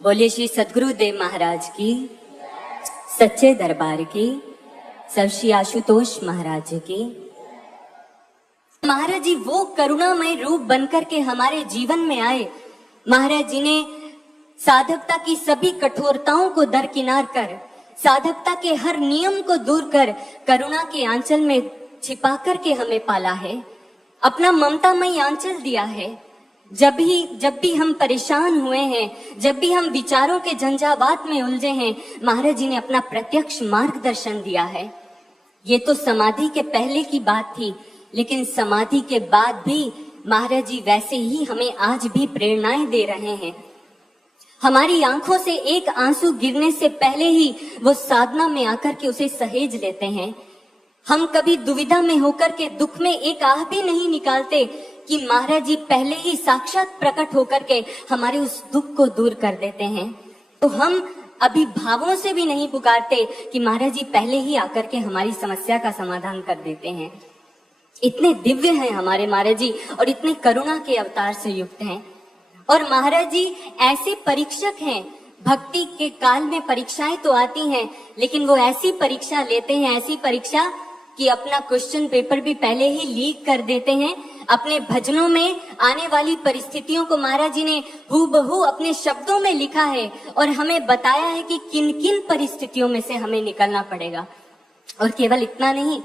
बोलिए श्री सद्गुरुदेव महाराज की, सच्चे दरबार की, सब श्री आशुतोष महाराज की। महाराज जी वो करुणामय रूप बनकर के हमारे जीवन में आए। महाराज जी ने साधकता की सभी कठोरताओं को दरकिनार कर, साधकता के हर नियम को दूर कर, करुणा के आंचल में छिपा करके हमें पाला है, अपना ममतामय आंचल दिया है। जब भी हम परेशान हुए हैं, जब भी हम विचारों के झंझावात में उलझे हैं, महाराज जी ने अपना प्रत्यक्ष मार्गदर्शन दिया है। ये तो समाधि के पहले की बात थी, लेकिन समाधि के बाद भी महाराज जी वैसे ही हमें आज भी प्रेरणाएं दे रहे हैं। हमारी आंखों से एक आंसू गिरने से पहले ही वो साधना में आकर के उसे सहेज लेते हैं। हम कभी दुविधा में होकर के दुख में एक आह भी नहीं निकालते कि महाराज जी पहले ही साक्षात प्रकट होकर के हमारे उस दुख को दूर कर देते हैं। तो हम अभी भावों से भी नहीं पुकारते कि महाराज जी पहले ही आकर के हमारी समस्या का समाधान कर देते हैं। इतने दिव्य हैं हमारे महाराज जी और इतने करुणा के अवतार से युक्त हैं। और महाराज जी ऐसे परीक्षक हैं। भक्ति के काल में परीक्षाएं तो आती हैं, लेकिन वो ऐसी परीक्षा लेते हैं, ऐसी परीक्षा कि अपना क्वेश्चन पेपर भी पहले ही लीक कर देते हैं। अपने भजनों में आने वाली परिस्थितियों को महाराज जी ने हूबहू अपने शब्दों में लिखा है और हमें बताया है कि किन किन परिस्थितियों में से हमें निकलना पड़ेगा। और केवल इतना नहीं,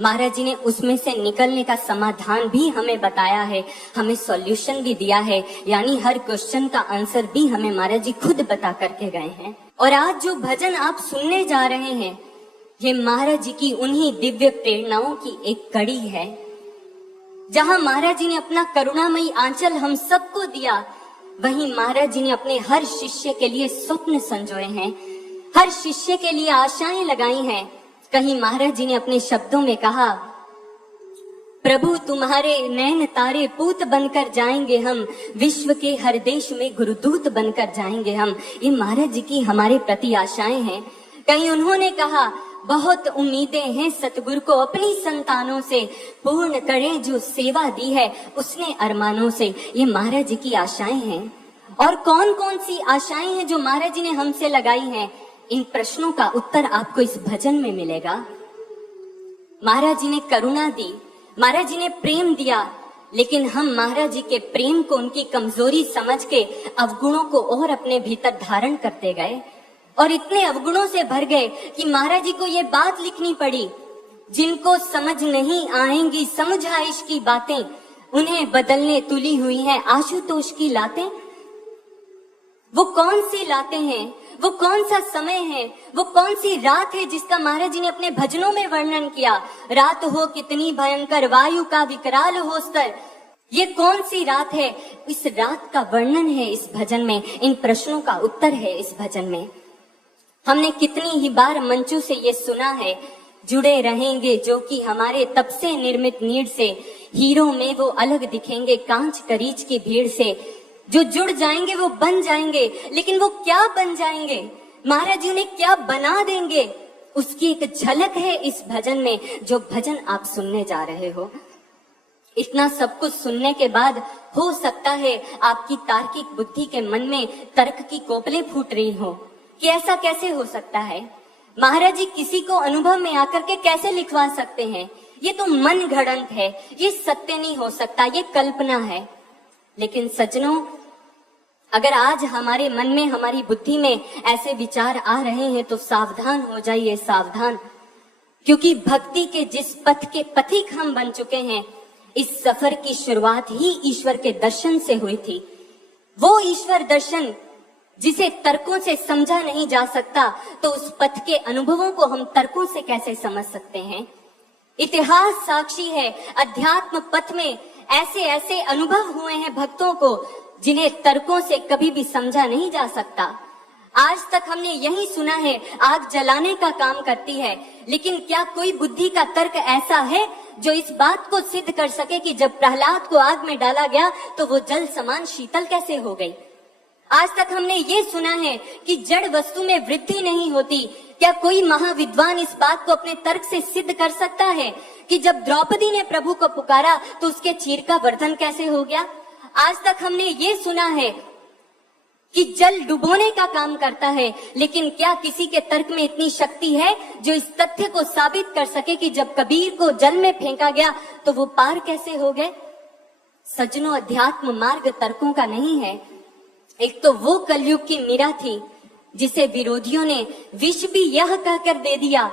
महाराज जी ने उसमें से निकलने का समाधान भी हमें बताया है, हमें सॉल्यूशन भी दिया है, यानी हर क्वेश्चन का आंसर भी हमें महाराज जी खुद बता करके गए हैं। और आज जो भजन आप सुनने जा रहे हैं, ये महाराज जी की उन्हीं दिव्य प्रेरणाओं की एक कड़ी है। जहां महाराज जी ने अपना करुणामयी आंचल हम सबको दिया, वहीं महाराज जी ने अपने हर शिष्य के लिए स्वप्न संजोए हैं, हर शिष्य के लिए आशाएं लगाई हैं। कहीं महाराज जी ने अपने शब्दों में कहा, प्रभु तुम्हारे नैन तारे पूत बनकर जाएंगे हम, विश्व के हर देश में गुरुदूत बनकर जाएंगे हम। ये महाराज जी की हमारे प्रति आशाएं हैं। कहीं उन्होंने कहा, बहुत उम्मीदें हैं सतगुरु को अपनी संतानों से, पूर्ण करें जो सेवा दी है उसने अरमानों से। ये महाराज जी की आशाएं हैं। और कौन कौन सी आशाएं हैं जो महाराज जी ने हमसे लगाई हैं, इन प्रश्नों का उत्तर आपको इस भजन में मिलेगा। महाराज जी ने करुणा दी, महाराज जी ने प्रेम दिया, लेकिन हम महाराज जी के प्रेम को उनकी कमजोरी समझ के अवगुणों को और अपने भीतर धारण करते गए और इतने अवगुणों से भर गए कि महाराज जी को ये बात लिखनी पड़ी, जिनको समझ नहीं आएंगी समझाइश की बातें, उन्हें बदलने तुली हुई हैं आशुतोष की लातें। वो कौन सी लातें हैं, वो कौन सा समय है, वो कौन सी रात है जिसका महाराज जी ने अपने भजनों में वर्णन किया। रात हो कितनी भयंकर, वायु का विकराल हो स्तर। ये कौन सी रात है, इस रात का वर्णन है इस भजन में, इन प्रश्नों का उत्तर है इस भजन में। हमने कितनी ही बार मंचों से ये सुना है, जुड़े रहेंगे जो कि हमारे तप से निर्मित नीड़ से, हीरो में वो अलग दिखेंगे कांच करीच की भीड़ से। जो जुड़ जाएंगे वो बन जाएंगे, लेकिन वो क्या बन जाएंगे, महाराज जी उन्हें क्या बना देंगे, उसकी एक झलक है इस भजन में, जो भजन आप सुनने जा रहे हो। इतना सब कुछ सुनने के बाद हो सकता है आपकी तार्किक बुद्धि के मन में तर्क की कोपलें फूट रही हो कि ऐसा कैसे हो सकता है, महाराज जी किसी को अनुभव में आकर के कैसे लिखवा सकते हैं, ये तो मन घड़ंत है, ये सत्य नहीं हो सकता, ये कल्पना है। लेकिन सज्जनों, अगर आज हमारे मन में, हमारी बुद्धि में ऐसे विचार आ रहे हैं तो सावधान हो जाइए, सावधान। क्योंकि भक्ति के जिस पथ के पथिक हम बन चुके हैं, इस सफर की शुरुआत ही ईश्वर के दर्शन से हुई थी। वो ईश्वर दर्शन जिसे तर्कों से समझा नहीं जा सकता, तो उस पथ के अनुभवों को हम तर्कों से कैसे समझ सकते हैं। इतिहास साक्षी है, अध्यात्म पथ में ऐसे ऐसे अनुभव हुए हैं भक्तों को जिन्हें तर्कों से कभी भी समझा नहीं जा सकता। आज तक हमने यही सुना है, आग जलाने का काम करती है, लेकिन क्या कोई बुद्धि का तर्क ऐसा है जो इस बात को सिद्ध कर सके कि जब प्रहलाद को आग में डाला गया तो वो जल समान शीतल कैसे हो गई। आज तक हमने ये सुना है कि जड़ वस्तु में वृद्धि नहीं होती। क्या कोई महाविद्वान इस बात को अपने तर्क से सिद्ध कर सकता है कि जब द्रौपदी ने प्रभु को पुकारा तो उसके चीर का वर्धन कैसे हो गया। आज तक हमने ये सुना है कि जल डुबोने का काम करता है, लेकिन क्या किसी के तर्क में इतनी शक्ति है जो इस तथ्य को साबित कर सके कि जब कबीर को जल में फेंका गया तो वो पार कैसे हो गए? सज्जनों, अध्यात्म मार्ग तर्कों का नहीं है। एक तो वो कलयुग की मीरा थी जिसे विरोधियों ने विष भी यह कहकर दे दिया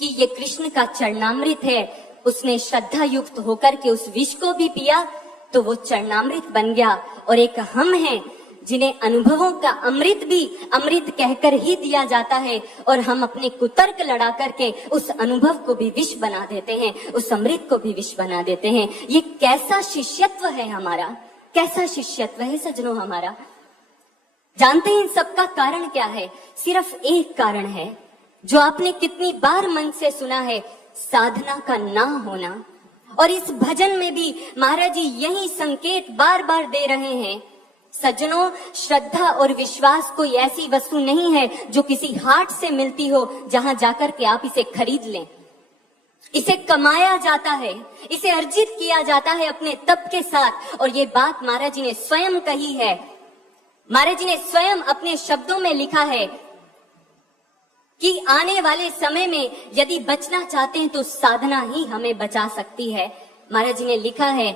कि ये कृष्ण का चरणामृत है। उसने श्रद्धा युक्त होकर के उस विष को भी पिया तो वो चरणामृत बन गया। और एक हम हैं जिन्हें अनुभवों का अमृत भी अमृत कहकर ही दिया जाता है, और हम अपने कुतर्क लड़ा करके उस अनुभव को भी विष बना देते हैं, उस अमृत को भी विष बना देते हैं। ये कैसा शिष्यत्व है हमारा, कैसा शिष्यत्व है सज्जनों हमारा। जानते हैं इन सबका कारण क्या है? सिर्फ एक कारण है जो आपने कितनी बार मन से सुना है, साधना का ना होना। और इस भजन में भी महाराज जी यही संकेत बार बार दे रहे हैं। सज्जनों, श्रद्धा और विश्वास कोई ऐसी वस्तु नहीं है जो किसी हाट से मिलती हो जहां जाकर के आप इसे खरीद लें। इसे कमाया जाता है, इसे अर्जित किया जाता है अपने तप के साथ। और ये बात महाराज जी ने स्वयं कही है। महाराज जी ने स्वयं अपने शब्दों में लिखा है कि आने वाले समय में यदि बचना चाहते हैं तो साधना ही हमें बचा सकती है। महाराज जी ने लिखा है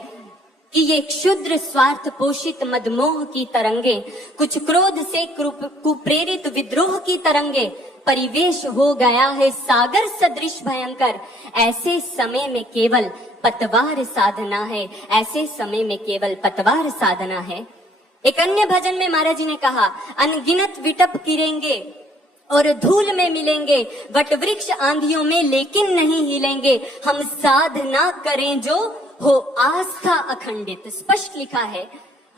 कि ये क्षुद्र स्वार्थ पोषित मदमोह की तरंगे, कुछ क्रोध से कुप्रेरित विद्रोह की तरंगे, परिवेश हो गया है सागर सदृश भयंकर। ऐसे समय में केवल पतवार साधना है, ऐसे समय में केवल पतवार साधना है। एक अन्य भजन में महाराज जी ने कहा, अनगिनत विटप गिरेंगे और धूल में मिलेंगे, वट वृक्ष आंधियों में लेकिन नहीं हिलेंगे, हम साधना करें जो हो आस्था अखंडित। स्पष्ट लिखा है,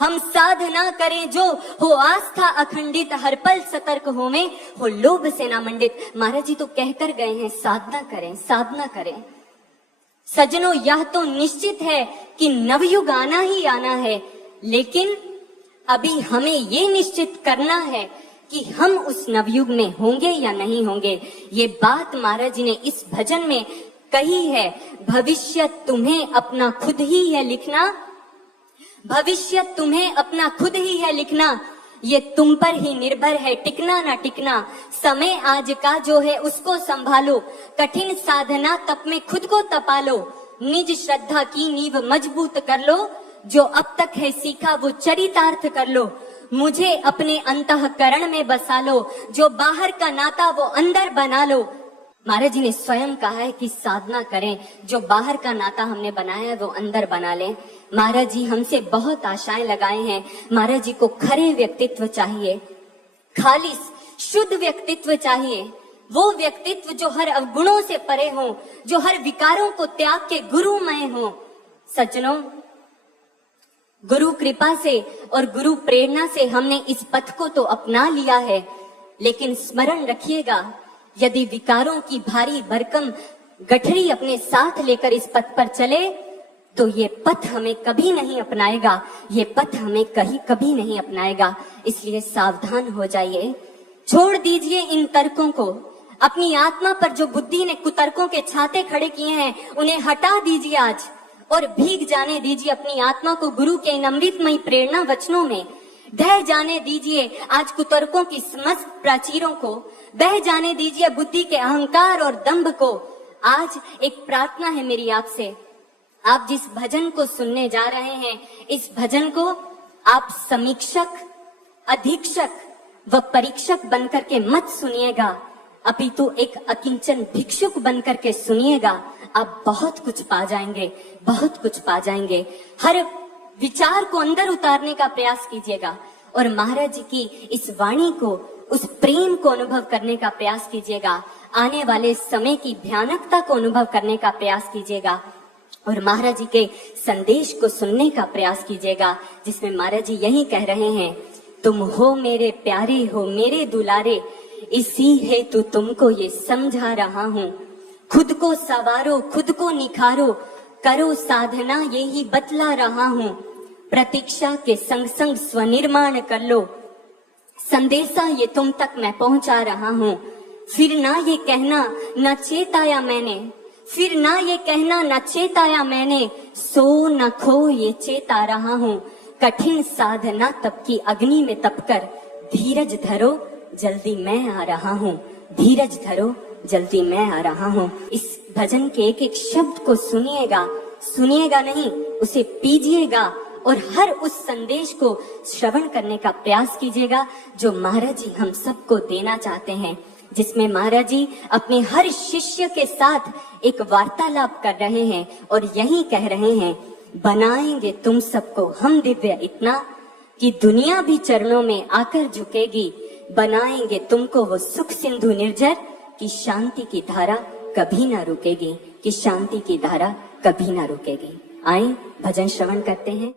हम साधना करें जो हो आस्था अखंडित, हर पल सतर्क होवें, हो लोभ से ना मंडित। महाराज जी तो कहकर गए हैं साधना करें, साधना करें। सज्जनों, यह तो निश्चित है कि नवयुग आना ही आना है, लेकिन अभी हमें ये निश्चित करना है कि हम उस नवयुग में होंगे या नहीं होंगे। ये बात महाराज जी ने इस भजन में कही है। भविष्य तुम्हें अपना खुद ही है लिखना, भविष्य तुम्हें अपना खुद ही है लिखना, ये तुम पर ही निर्भर है टिकना ना टिकना। समय आज का जो है उसको संभालो, कठिन साधना तप में खुद को तपा लो, निज श्रद्धा की नींव मजबूत कर लो, जो अब तक है सीखा वो चरितार्थ कर लो, मुझे अपने अंतःकरण में बसा लो, जो बाहर का नाता वो अंदर बना लो। महाराज जी ने स्वयं कहा है कि साधना करें, जो बाहर का नाता हमने बनाया है वो अंदर बना लें। महाराज जी हमसे बहुत आशाएं लगाए हैं। महाराज जी को खरे व्यक्तित्व चाहिए, खालिस शुद्ध व्यक्तित्व चाहिए, वो व्यक्तित्व जो हर अवगुणों से परे हो, जो हर विकारों को त्याग के गुरुमय हो। सज्जनों, गुरु कृपा से और गुरु प्रेरणा से हमने इस पथ को तो अपना लिया है, लेकिन स्मरण रखिएगा, यदि विकारों की भारी भरकम गठरी अपने साथ लेकर इस पथ पर चले तो ये पथ हमें कभी नहीं अपनाएगा, ये पथ हमें कभी नहीं अपनाएगा। इसलिए सावधान हो जाइए, छोड़ दीजिए इन तर्कों को। अपनी आत्मा पर जो बुद्धि ने कुतर्कों के छाते खड़े किए हैं उन्हें हटा दीजिए आज, और भीग जाने दीजिए अपनी आत्मा को गुरु के इन अमृतमयी प्रेरणा वचनों में। ढह जाने दीजिए आज कुतर्कों की समस्त प्राचीरों को, बह जाने दीजिए बुद्धि के अहंकार और दंभ को। आज एक प्रार्थना है मेरी आपसे, आप जिस भजन को सुनने जा रहे हैं, इस भजन को आप समीक्षक, अधीक्षक व परीक्षक बनकर के मत सुनिएगा, अपितु एक अकिंचन भिक्षुक बनकर के सुनिएगा। आप बहुत कुछ पा जाएंगे, बहुत कुछ पा जाएंगे। हर विचार को अंदर उतारने का प्रयास कीजिएगा और महाराज जी की इस वाणी को, उस प्रेम को अनुभव करने का प्रयास कीजिएगा। आने वाले समय की भयानकता को अनुभव करने का प्रयास कीजिएगा और महाराज जी के संदेश को सुनने का प्रयास कीजिएगा, जिसमें महाराज जी यही कह रहे हैं, तुम हो मेरे प्यारे, हो मेरे दुलारे, इसी हेतु तुमको ये समझा रहा हूँ। खुद को सवारो, खुद को निखारो, करो साधना यही बतला रहा हूँ। प्रतीक्षा के संग संग स्वनिर्माण कर लो, संदेशा ये तुम तक मैं पहुंचा रहा हूँ। फिर ना ये कहना न चेताया मैंने, फिर ना ये कहना न चेताया मैंने, सो न खो ये चेता रहा हूँ। कठिन साधना तप की अग्नि में तपकर धीरज धरो जल्दी मैं आ रहा हूँ, धीरज धरो जल्दी मैं आ रहा हूँ। इस भजन के एक एक शब्द को सुनिएगा, सुनिएगा नहीं, उसे पीजिएगा और हर उस संदेश को श्रवण करने का प्रयास कीजिएगा जो महाराज जी हम सबको देना चाहते हैं, जिसमें महाराज जी अपने हर शिष्य के साथ एक वार्तालाप कर रहे हैं और यही कह रहे हैं, बनाएंगे तुम सबको हम दिव्य इतना कि दुनिया भी चरणों में आकर झुकेगी, बनाएंगे तुमको वो सुख सिंधु निर्जर कि शांति की धारा कभी ना रुकेगी, कि शांति की धारा कभी ना रुकेगी। आए भजन श्रवण करते हैं।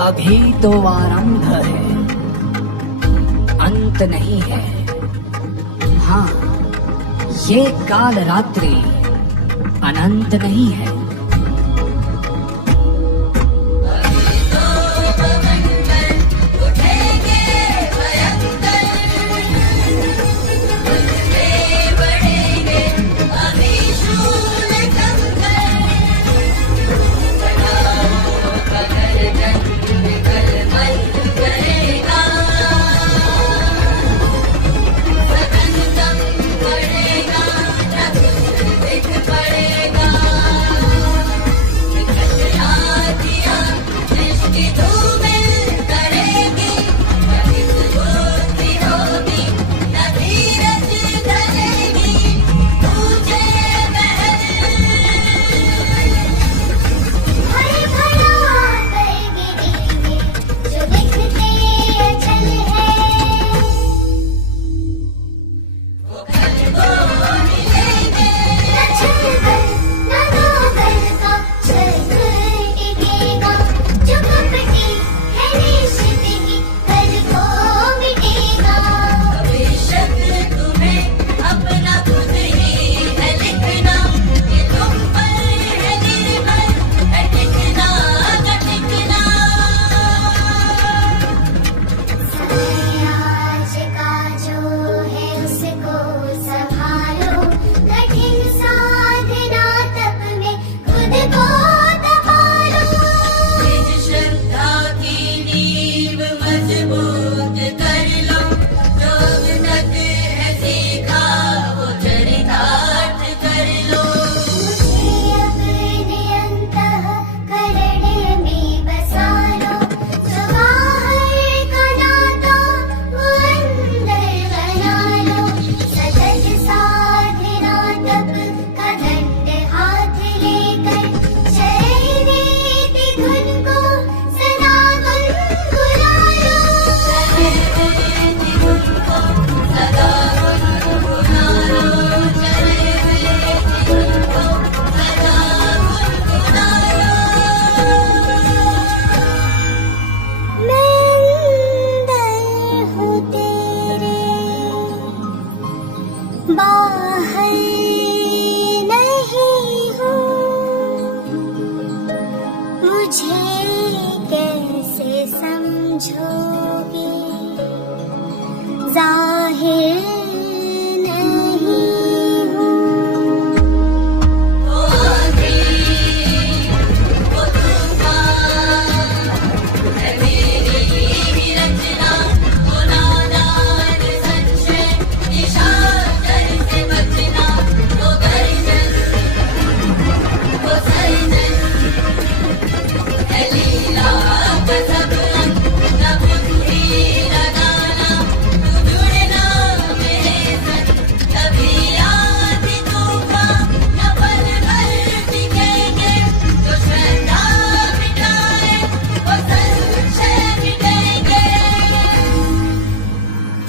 अभी तो आरंभ है, अंत नहीं है। हाँ, ये काल रात्रि अनंत नहीं है।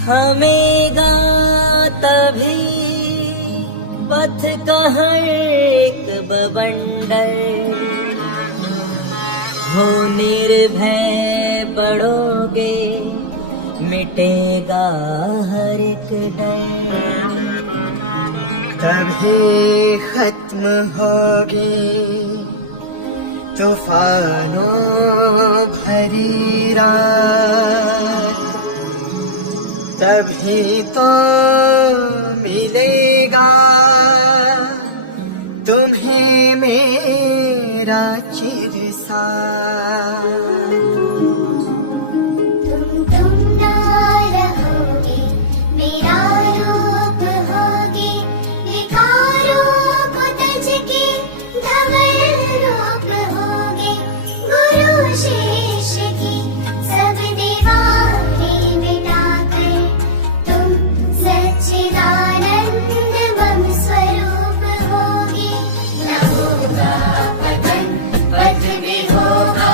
थमेगा तभी पथ का हर एक बवंडर, हो निर्भय बढ़ोगे मिटेगा हर एक डर। तभी खत्म होगी तूफानों भरी रात, तभी तो मिलेगा तुम्हें मेरा चिर साथ। तुम ना रहोगे मेरा रूप होगे, विकारों को तज के धवल रूप होगे। गुरु शिष्य की सब दीवारें मिटाकर तुम सच्चिदानंद मम स्वरूप होगे। न होगा पतन पथ भी होगा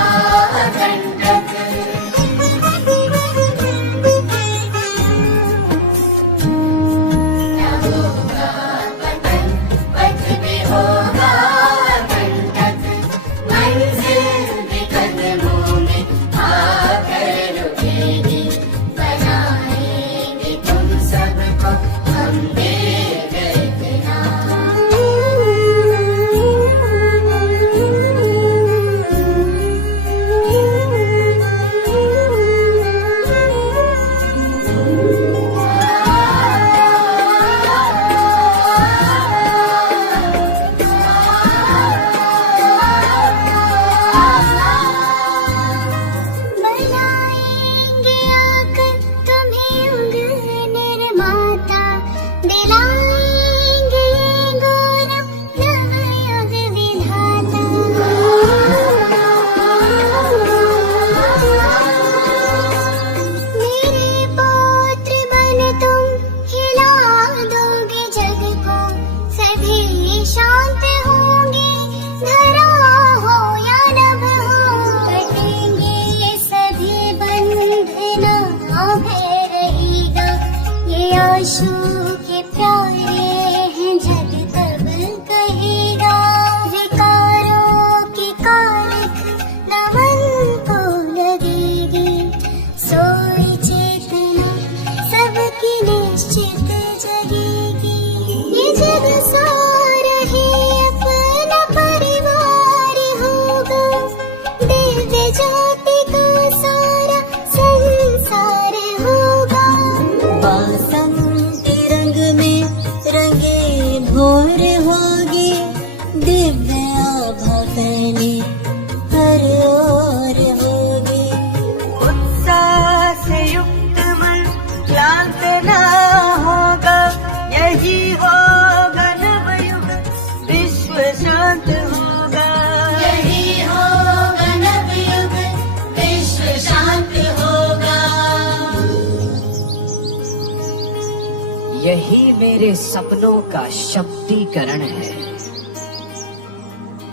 मेरे सपनों का शब्दीकरण है।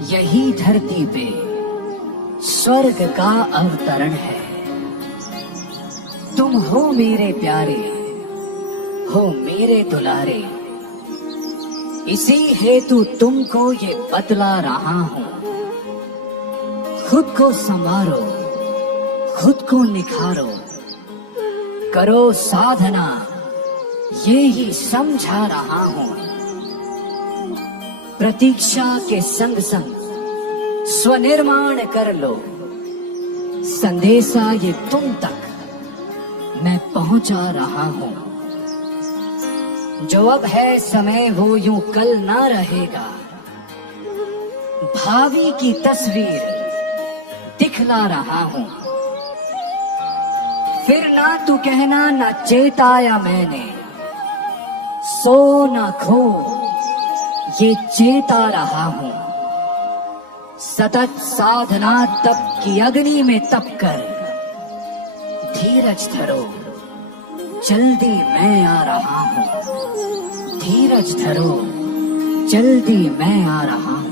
यही धरती पे स्वर्ग का अवतरण है। तुम हो मेरे प्यारे, हो मेरे दुलारे, इसी हेतु तुमको ये बतला रहा हूं। खुद को संवारो, खुद को निखारो, करो साधना, ये ही समझा रहा हूं। प्रतीक्षा के संग संग स्वनिर्माण कर लो, संदेशा ये तुम तक मैं पहुंचा रहा हूं। जो अब है समय वो यूं कल ना रहेगा, भावी की तस्वीर दिखला रहा हूं। फिर ना तू कहना ना चेताया मैंने, सो ना खो ये चेता रहा हूं। सतत साधना तप की अग्नि में तप कर, धीरज धरो, जल्दी मैं आ रहा हूं। धीरज धरो, जल्दी मैं आ रहा हूं।